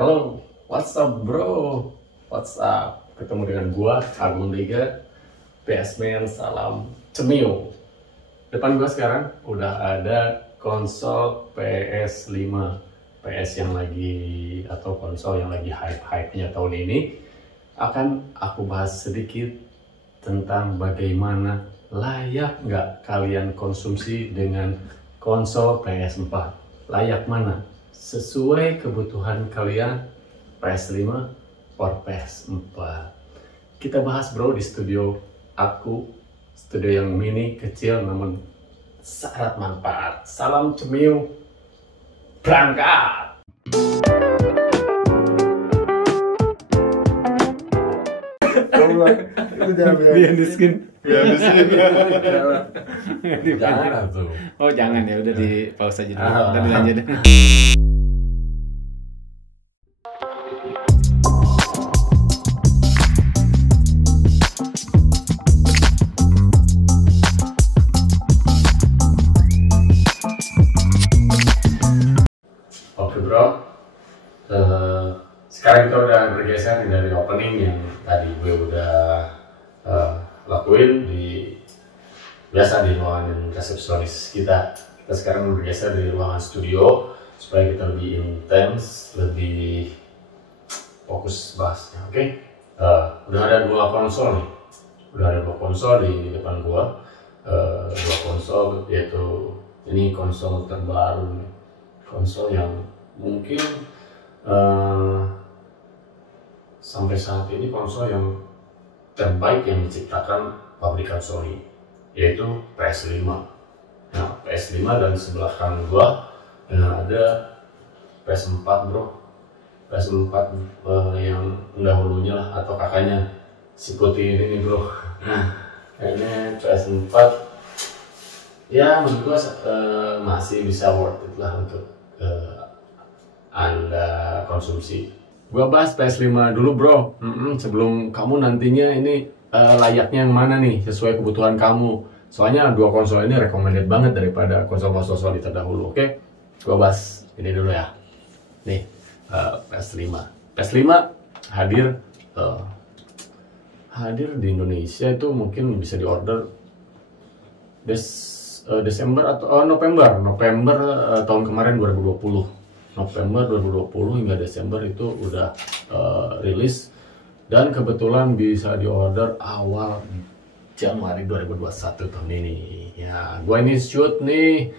Halo, what's up bro? What's up? Ketemu dengan gua, Agung Liga, PS Man, salam cemil. Depan gua sekarang udah ada konsol PS5, PS yang lagi, atau konsol yang lagi hype-hype-nya tahun ini. Akan aku bahas sedikit tentang bagaimana layak nggak kalian konsumsi dengan konsol PS4. Layak mana? Sesuai kebutuhan kalian, PS5 or PS4. Kita bahas bro di studio aku, studio yang mini, kecil namun syarat manfaat. Salam cemil, berangkat! Biar di skin. Jangan tuh. Oh jangan ya, udah di pause aja dulu. Udah dilanjut. Oke bro, sekarang kita udah bergeser dari opening yang tadi gue udah lakuin biasa di ruangan resepsionis kita. Kita sekarang bergeser di ruangan studio supaya kita lebih intens, lebih fokus bahasnya. Oke, udah ada dua konsol nih, di depan gua. Dua konsol, yaitu ini konsol terbaru nih. Konsol yang mungkin sampai saat ini konsol yang terbaik yang diciptakan pabrikan Sony, yaitu PS5. Nah, PS5 dan sebelah kanan gua ada PS4 bro. PS4 yang pendahulunya lah, atau kakaknya si putih ini nih bro. Kayaknya PS4 ya menurut gua masih bisa worth it lah untuk Anda konsumsi. Gua bahas PS5 dulu bro, sebelum kamu nantinya ini layaknya yang mana nih sesuai kebutuhan kamu. Soalnya dua konsol ini recommended banget daripada konsol-konsol Sony terdahulu. Oke, gua bahas ini dulu ya. Nih PS5 hadir di Indonesia itu mungkin bisa diorder Desember atau November tahun kemarin 2020. November 2020 hingga Desember itu udah rilis, dan kebetulan bisa diorder awal Januari 2021 tahun ini. Ya, gua ini shoot nih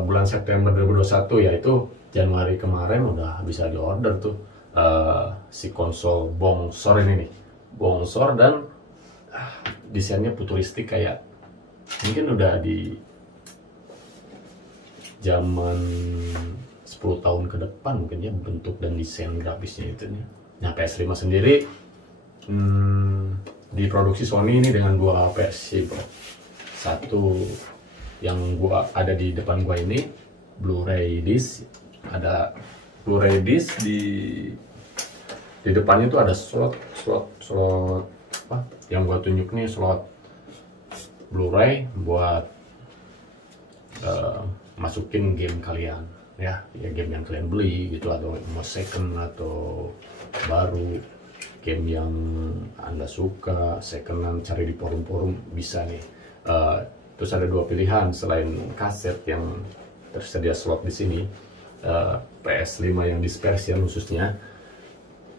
bulan September 2021, yaitu Januari kemarin udah bisa diorder tuh si konsol bongsor ini nih. Bongsor dan desainnya futuristik, kayak mungkin udah di zaman 10 tahun ke depan mungkin ya, bentuk dan desain grafisnya itu nih. Nah, PS5 sendiri diproduksi Sony ini dengan dua versi bro. Satu yang ada di depan gua ini Blu-ray disc, ada Blu-ray disc di depannya tuh ada slot apa yang gua tunjuk nih, slot Blu-ray buat masukin game kalian ya, game yang kalian beli gitu, atau mau second atau baru, game yang Anda suka secondan, cari di forum-forum bisa nih. Terus ada dua pilihan selain kaset yang tersedia slot di sini, PS5 yang dispersion khususnya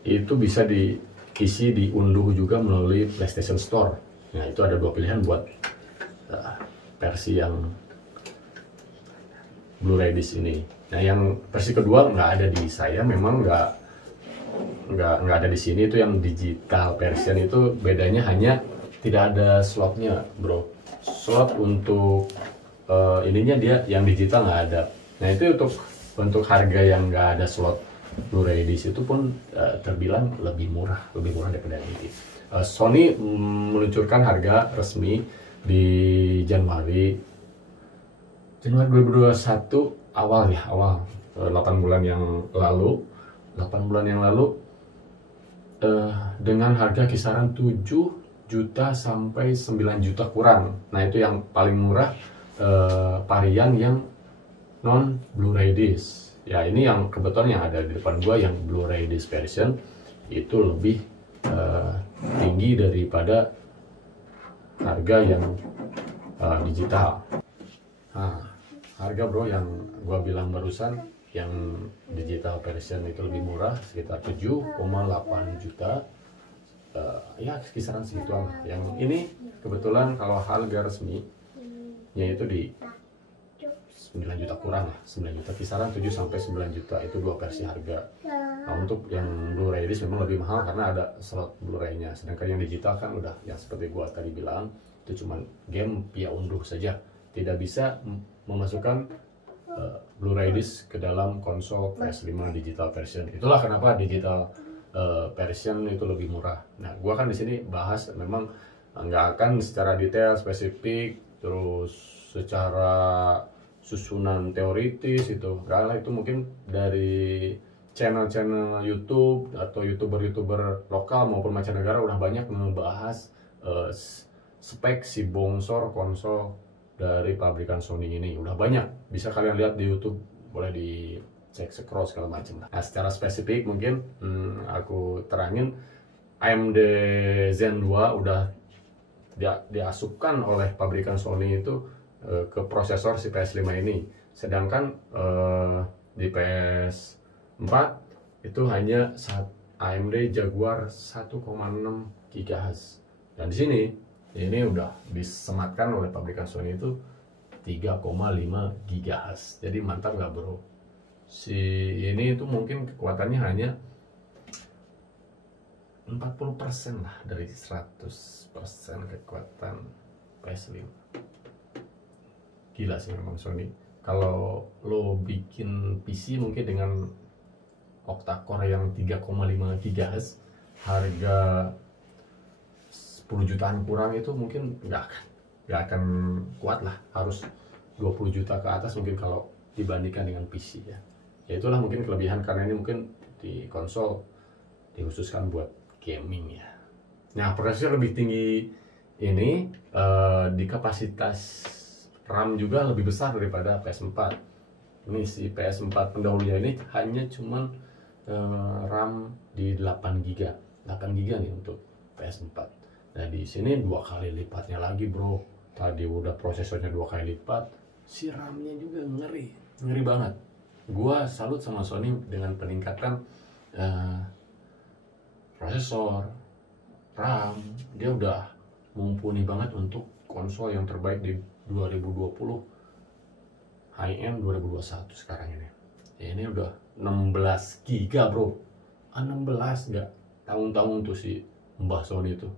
itu bisa diisi, diunduh juga melalui PlayStation Store. Nah, itu ada dua pilihan buat versi yang Blu-ray disc ini. Nah, yang versi kedua nggak ada di saya, memang nggak ada di sini. Itu yang digital version, itu bedanya hanya tidak ada slotnya bro. Slot untuk ininya dia yang digital nggak ada. Nah, itu untuk harga yang nggak ada slot Blu-ray disc itu pun terbilang lebih murah daripada ini. Sony meluncurkan harga resmi di Januari 2021 awal 8 bulan yang lalu dengan harga kisaran 7 juta sampai 9 juta kurang. Nah, itu yang paling murah varian yang non Blu-ray disc. Ya ini yang kebetulan yang ada di depan gua yang Blu-ray disc version itu lebih tinggi daripada harga yang digital. Nah, harga bro yang gua bilang barusan yang digital version itu lebih murah sekitar 7,8 juta. Ya kisaran segituan. Yang ini kebetulan kalau harga resmi yaitu di 9 juta kurang lah, 9 juta kisaran 7 sampai 9 juta itu dua versi harga. Nah, untuk yang Blu-ray disc memang lebih mahal karena ada slot Blu-ray-nya. Sedangkan yang digital kan udah yang seperti gua tadi bilang itu cuma game via unduh saja, tidak bisa memasukkan Blu-ray disc ke dalam konsol PS5 digital version. Itulah kenapa digital version itu lebih murah. Nah, gua kan di sini bahas memang nggak akan secara detail spesifik, terus secara susunan teoritis itu. Karena itu mungkin dari channel-channel YouTube atau YouTuber-YouTuber lokal maupun mancanegara udah banyak membahas spek si bongsor konsol dari pabrikan Sony ini. Udah banyak, bisa kalian lihat di YouTube, boleh dicek scroll segala macam. Nah, secara spesifik mungkin aku terangin AMD Zen 2 udah diasupkan oleh pabrikan Sony itu ke prosesor si PS5 ini. Sedangkan di PS4 itu hanya AMD Jaguar 1,6 GHz. Dan di sini ini udah disematkan oleh pabrikan Sony itu 3,5 GHz. Jadi mantap nggak bro? Si ini itu mungkin kekuatannya hanya 40% lah dari 100% kekuatan PS5. Gila sih memang Sony. Kalau lo bikin PC mungkin dengan octa-core yang 3,5 GHz harga 10 jutaan kurang itu mungkin nggak akan kuat lah, harus 20 juta ke atas mungkin kalau dibandingkan dengan PC ya. Ya itulah mungkin kelebihan karena ini mungkin di konsol dikhususkan buat gaming ya. Nah, prosesor lebih tinggi ini di kapasitas RAM juga lebih besar daripada PS4. Ini si PS4 pendahulunya ini hanya cuman RAM di 8 GB. 8 GB nih untuk PS4. Nah, di sini 2 kali lipatnya lagi, bro. Tadi udah prosesornya 2 kali lipat, si RAM-nya juga ngeri. Ngeri banget. Gua salut sama Sony dengan peningkatan prosesor, RAM. Dia udah mumpuni banget untuk konsol yang terbaik di 2020, high end 2021 sekarang ini. Ya, ini udah 16 giga bro. 16 nggak tahun-tahun tuh si Mbah Sony itu.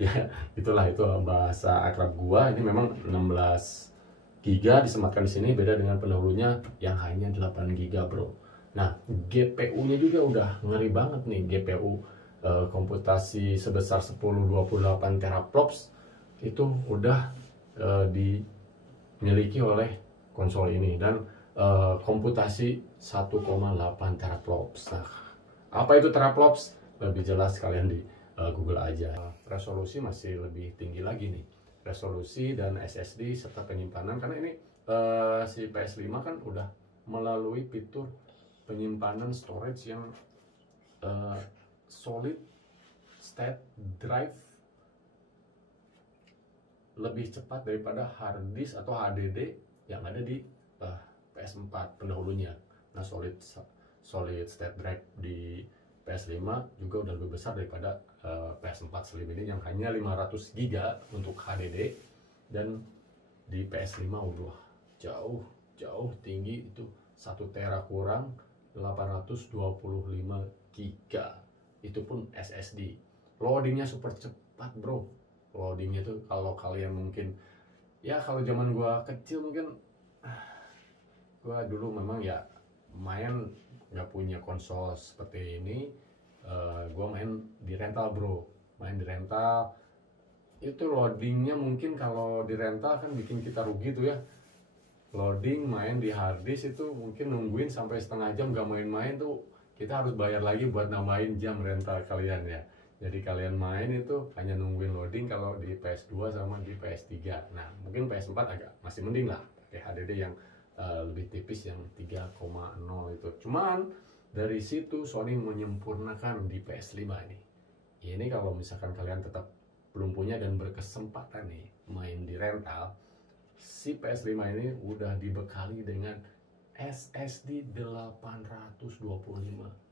Ya itulah, itu bahasa akrab gua. Ini memang 16 giga disematkan di sini, beda dengan pendahulunya yang hanya 8 giga bro. Nah, GPU-nya juga udah ngeri banget nih. GPU komputasi sebesar 1028 teraflops itu udah dimiliki oleh konsol ini, dan komputasi 1,8 teraflops. Nah, apa itu teraflops? Lebih jelas kalian di Google aja. Resolusi masih lebih tinggi lagi nih, resolusi dan SSD serta penyimpanan, karena ini si PS5 kan udah melalui fitur penyimpanan storage yang solid state drive, lebih cepat daripada hard disk atau HDD yang ada di PS4 pendahulunya. Nah, solid state drive di PS5 juga udah lebih besar daripada PS4 Slim ini yang hanya 500 GB untuk HDD, dan di PS5 udah jauh tinggi, itu 1 tera kurang 825 GB. Itu pun SSD. Loadingnya super cepat bro. Loadingnya tuh kalau kalian mungkin, ya kalau zaman gua kecil mungkin, gua dulu memang ya main nggak punya konsol seperti ini, gua main di rental bro. Main di rental itu loadingnya mungkin kalau di rental kan bikin kita rugi tuh ya. Loading main di harddisk itu mungkin nungguin sampai setengah jam gak main-main tuh, kita harus bayar lagi buat nambahin jam rental kalian ya. Jadi kalian main itu hanya nungguin loading kalau di PS2 sama di PS3. Nah, mungkin PS4 agak masih mending lah pakai HDD yang lebih tipis yang 3,0 itu. Cuman dari situ Sony menyempurnakan di PS5 ini. Ini kalau misalkan kalian tetap belum punya dan berkesempatan nih main di rental, si PS5 ini udah dibekali dengan SSD 825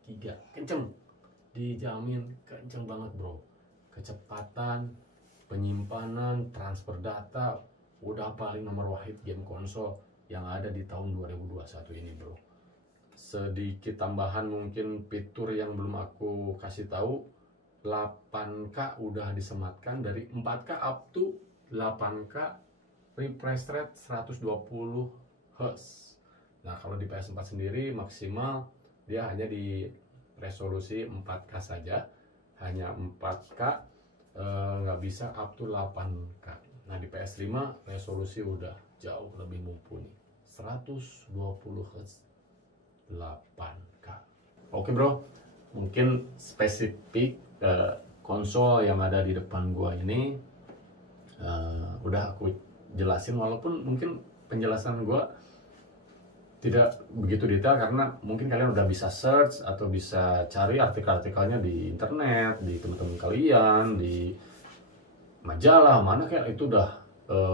GB. Kenceng, dijamin kenceng banget bro. Kecepatan, penyimpanan, transfer data, udah paling nomor wahid game konsol yang ada di tahun 2021 ini bro. Sedikit tambahan mungkin fitur yang belum aku kasih tahu, 8K udah disematkan dari 4K up to 8K, refresh rate 120 Hz. Nah kalau di PS4 sendiri maksimal dia hanya di resolusi 4K saja, hanya 4K, nggak bisa up to 8K. Nah di PS5 resolusi udah jauh lebih mumpuni, 120 Hz 8K. Oke bro, mungkin spesifik konsol yang ada di depan gua ini udah aku jelasin, walaupun mungkin penjelasan gua tidak begitu detail karena mungkin kalian udah bisa search atau bisa cari artikel-artikelnya di internet, di teman-teman kalian, di majalah mana kayak itu udah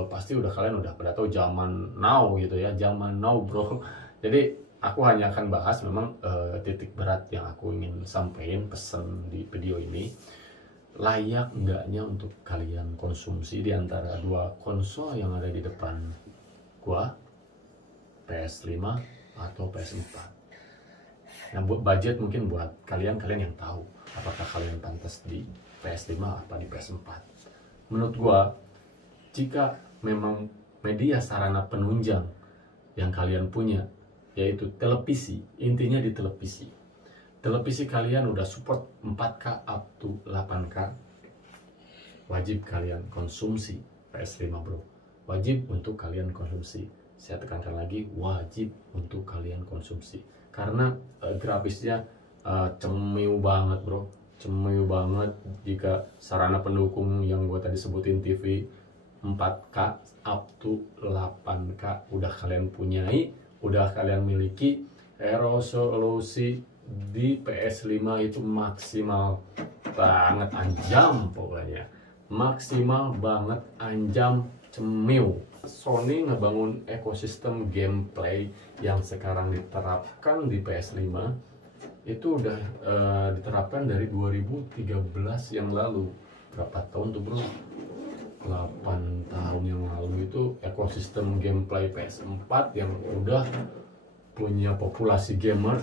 pasti udah kalian udah pada tahu zaman now gitu ya, zaman now bro. Jadi aku hanya akan bahas memang titik berat yang aku ingin sampaikan, pesan di video ini, layak enggaknya untuk kalian konsumsi di antara dua konsol yang ada di depan gua, PS5 atau PS4. Nah buat budget mungkin buat kalian yang tahu apakah kalian pantas di PS5 atau di PS4. Menurut gua, jika memang media sarana penunjang yang kalian punya yaitu televisi, intinya di televisi. Televisi kalian udah support 4K up to 8K, wajib kalian konsumsi PS5 bro. Wajib untuk kalian konsumsi. Saya tekankan lagi, wajib untuk kalian konsumsi. Karena grafisnya cemil banget bro. Cemil banget. Jika sarana pendukung yang gue tadi sebutin, TV 4K up to 8K udah kalian punyai, udah kalian miliki. Resolusi di PS5 itu maksimal banget, anjam pokoknya. Maksimal banget, anjam, cemil. Sony ngebangun ekosistem gameplay yang sekarang diterapkan di PS5 itu udah diterapkan dari 2013 yang lalu. Berapa tahun tuh bro? 8 tahun yang lalu itu ekosistem gameplay PS4 yang udah punya populasi gamer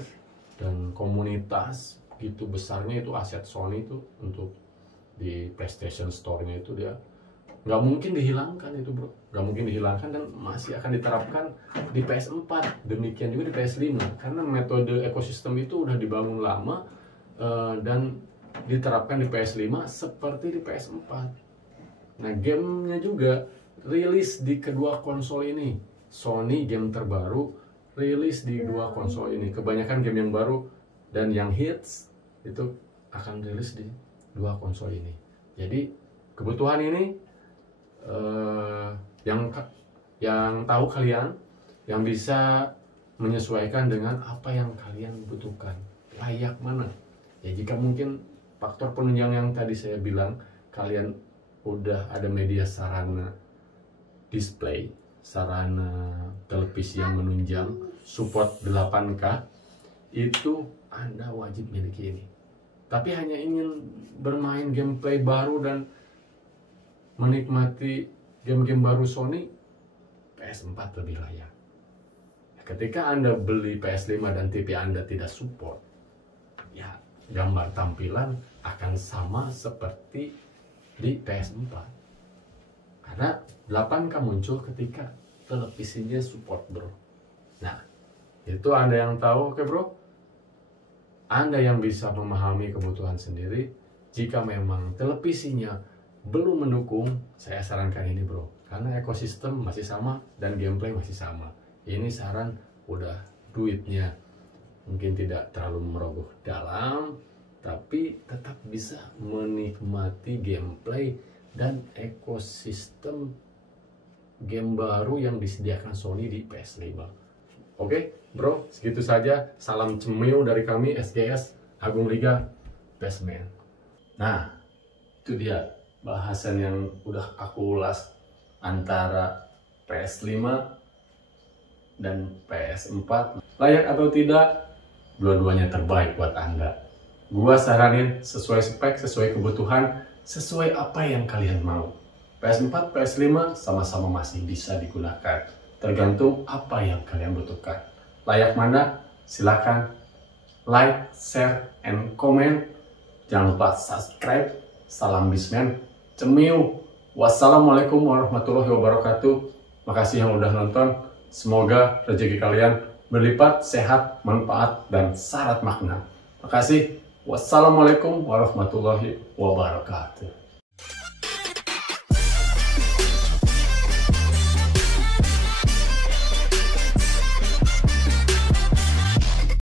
dan komunitas gitu besarnya. Itu aset Sony itu untuk di PlayStation Store-nya itu dia nggak mungkin dihilangkan itu bro, nggak mungkin dihilangkan dan masih akan diterapkan di PS4, demikian juga di PS5 karena metode ekosistem itu udah dibangun lama dan diterapkan di PS5 seperti di PS4. Nah gamenya juga rilis di kedua konsol ini. Sony game terbaru rilis di dua konsol ini. Kebanyakan game yang baru dan yang hits itu akan rilis di dua konsol ini. Jadi kebutuhan ini yang tahu kalian, yang bisa menyesuaikan dengan apa yang kalian butuhkan, layak mana. Ya jika mungkin faktor penunjang yang tadi saya bilang, kalian udah ada media sarana display, sarana televisi yang menunjang, support 8K, itu Anda wajib miliki ini. Tapi hanya ingin bermain gameplay baru dan menikmati game-game baru Sony, PS4 lebih layak. Ketika Anda beli PS5 dan TV Anda tidak support, ya gambar tampilan akan sama seperti di PS4. Karena 8K muncul ketika televisinya support bro. Nah, itu Anda yang tahu, oke bro? Anda yang bisa memahami kebutuhan sendiri. Jika memang televisinya belum mendukung, saya sarankan ini bro, karena ekosistem masih sama dan gameplay masih sama. Ini saran, udah duitnya mungkin tidak terlalu merogoh dalam, tapi tetap bisa menikmati gameplay dan ekosistem game baru yang disediakan Sony di PS5. Oke, bro, segitu saja. Salam cemil dari kami SGS Agung Liga Basement. Nah, itu dia bahasan yang udah aku ulas antara PS5 dan PS4. Layak atau tidak, dua-duanya terbaik buat Anda. Gua saranin sesuai spek, sesuai kebutuhan, sesuai apa yang kalian mau. PS4, PS5 sama-sama masih bisa digunakan. Tergantung apa yang kalian butuhkan. Layak mana? Silakan like, share, and comment. Jangan lupa subscribe. Salam Bisman, cemil. Wassalamualaikum warahmatullahi wabarakatuh. Makasih yang udah nonton. Semoga rezeki kalian berlipat, sehat, manfaat, dan syarat makna. Makasih. Wassalamualaikum warahmatullahi wabarakatuh.